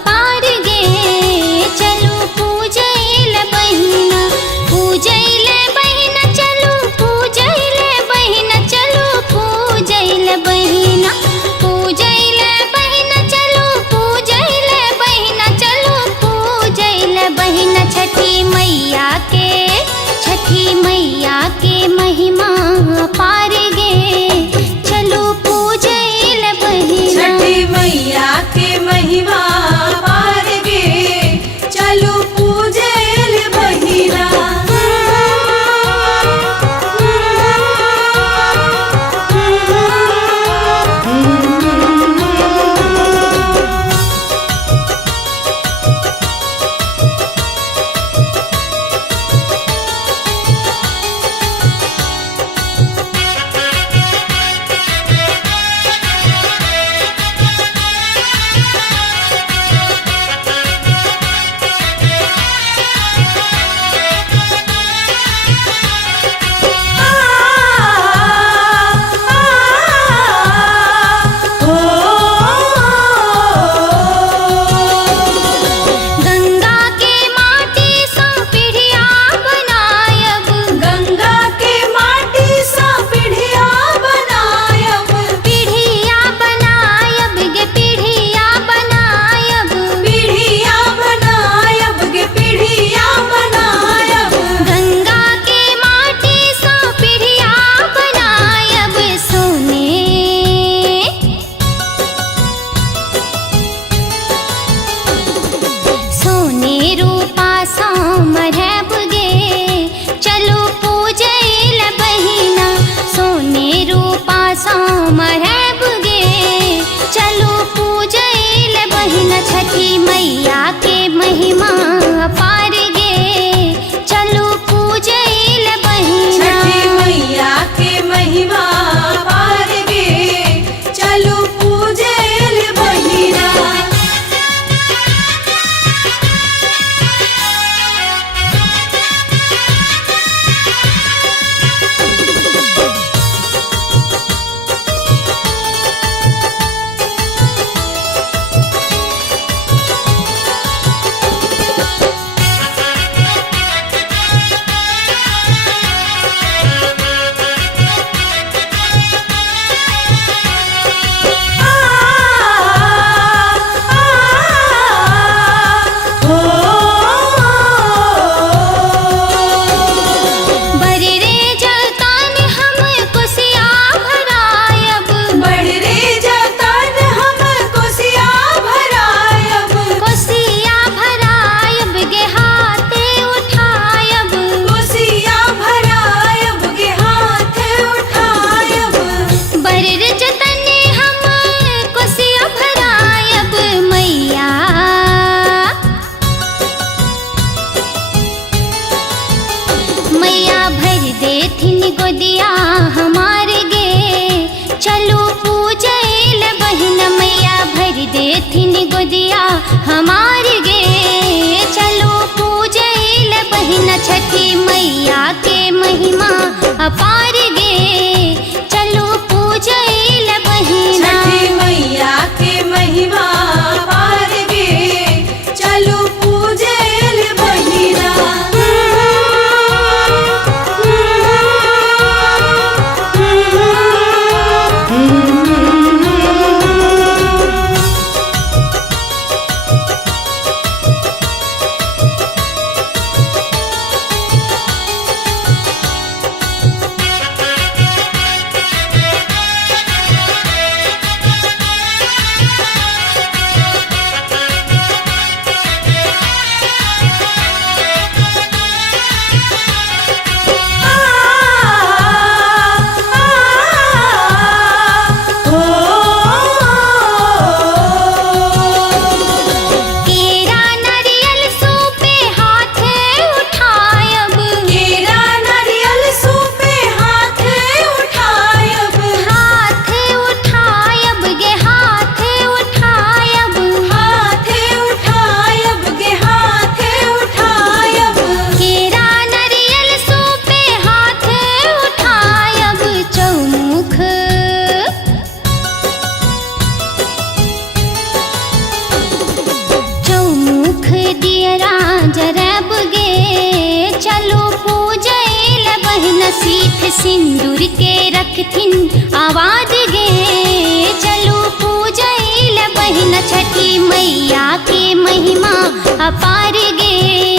अपार गे चलू पूजैल बहिना पूजैल बहिना चलू पूजैल बहिना चलू पूजैल बहिना पूजैल बहिना चलू पूजैल बहिना चलू पूजैल बहिना छठी मैया के महिमा अपार गे चलू पूजैल बहिना छठी मैया के महिमा पार गे चलू पूजैल बहिना छठी मैया के महिमा अपार गे चलू पूजैल बहिना छठी मैया के महिमा पार गे चलू पूजैल बहिना गोदिया हमार गे चलू पूजैल बहिना मैया भर देथिन गोदिया हमार गे चलू पूजैल बहिना छठी मैया के महिमा अपार गे चलू पूजैल बहिना छठी मैया के महिमा पार गे चलू पूजैल बहिना जरब गे चलो पूजैल बहिन सीख सिंदूर के रखथिन आवाज गे चलो पूजैल बहिन छठी मैया के महिमा अपार गे